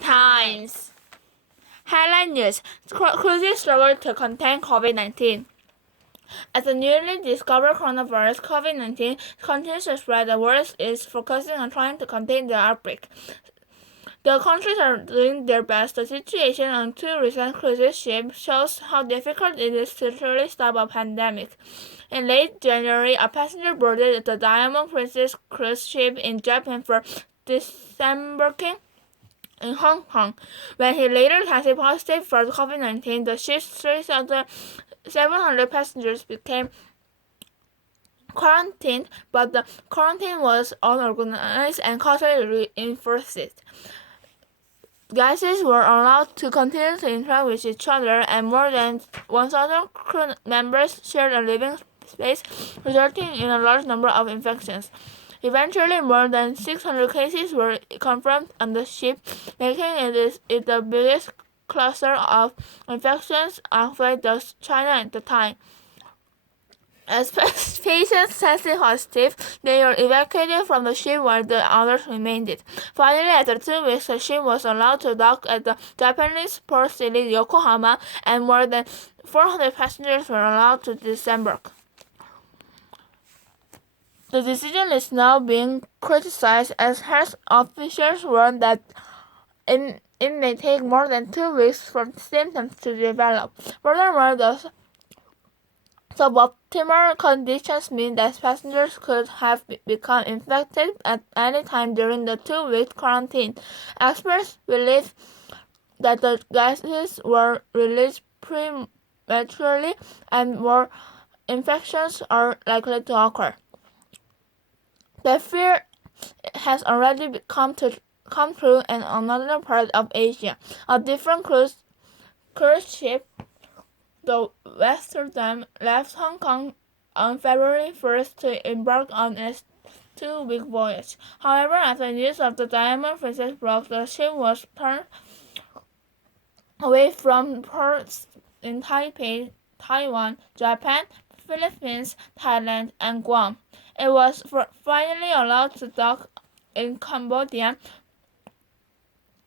Times. Headline News. Cruises struggle to contain COVID-19. As the newly discovered coronavirus COVID-19 continues to spread, the world is focusing on trying to contain the outbreak. The countries are doing their best. The situation on two recent cruise ships shows how difficult it is to truly stop a pandemic. In late January, a passenger boarded the Diamond Princess cruise ship in Japan for disembarking in Hong Kong. When he later tested positive for COVID-19, the ship's 3,700 passengers became quarantined, but the quarantine was unorganized and costly reinforced. Guests were allowed to continue to interact with each other, and more than 1,000 crew members shared a living space, resulting in a large number of infections. Eventually, more than 600 cases were confirmed on the ship, making it the biggest cluster of infections outside China at the time. As patients tested positive, they were evacuated from the ship while the others remained. Finally, after 2 weeks, the ship was allowed to dock at the Japanese port city Yokohama, and more than 400 passengers were allowed to disembark. The decision is now being criticized as health officials warn that it may take more than 2 weeks for symptoms to develop. Furthermore, the suboptimal conditions mean that passengers could have become infected at any time during the 2-week quarantine. Experts believe that the gases were released prematurely and more infections are likely to occur. The fear has already come true in another part of Asia. A different cruise ship, the Amsterdam, left Hong Kong on February 1st to embark on its 2-week voyage. However, after news of the Diamond Princess broke, the ship was turned away from ports in Taipei, Taiwan, Japan, Philippines, Thailand, and Guam. It was finally allowed to dock in Cambodia,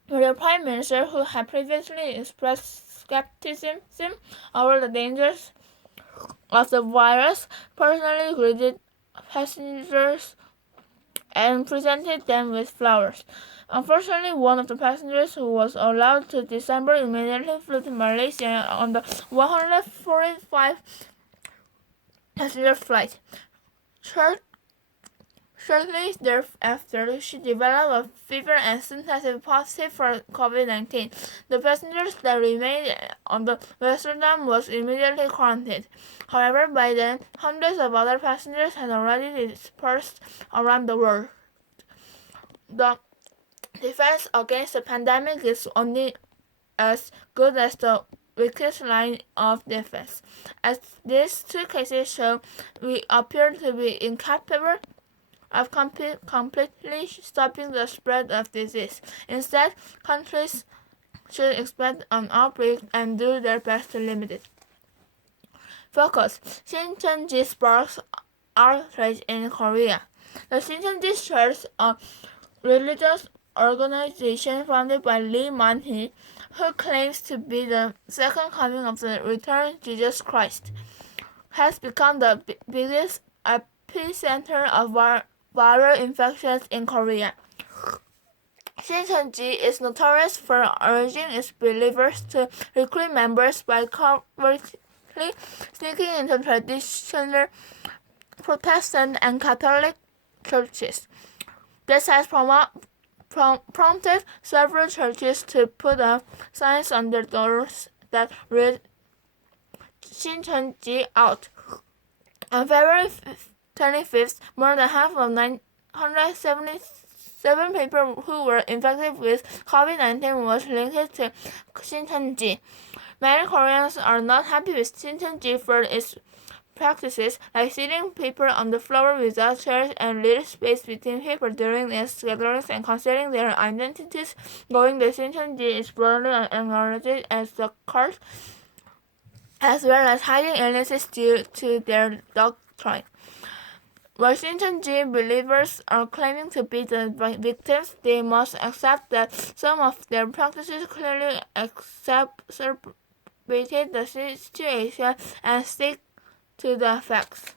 where the Prime Minister, who had previously expressed skepticism over the dangers of the virus, personally greeted passengers and presented them with flowers. Unfortunately, one of the passengers who was allowed to disembark immediately flew to Malaysia on the 145-passenger flight. Shortly thereafter, she developed a fever and soon tested positive for COVID-19. The passengers that remained on the Amsterdam was immediately quarantined. However, by then, hundreds of other passengers had already dispersed around the world. The defense against the pandemic is only as good as the weakest line of defense. As these two cases show, we appear to be incapable of completely stopping the spread of disease. Instead, countries should expect an outbreak and do their best to limit it. Focus. Shincheonji sparks outrage in Korea. The Shincheonji Church, a religious organization founded by Lee Man-hee, who claims to be the second coming of the returned Jesus Christ, has become the biggest epicenter of viral infections in Korea. Shincheonji is notorious for urging its believers to recruit members by covertly sneaking into traditional Protestant and Catholic churches. This has prompted several churches to put up signs on their doors that read "Shincheonji out." On February 25th, more than half of 977 people who were infected with COVID-19 was linked to Shincheonji. Many Koreans are not happy with Shincheonji for its practices, like seating people on the floor without chairs and little space between people during its gatherings, and concealing their identities. Going to Shincheonji is broadly acknowledged as the cult, as well as hiding illnesses due to their doctrine. While shincheonji believers are claiming to be the victims, they must accept that some of their practices clearly exacerbated the situation and stick to the facts.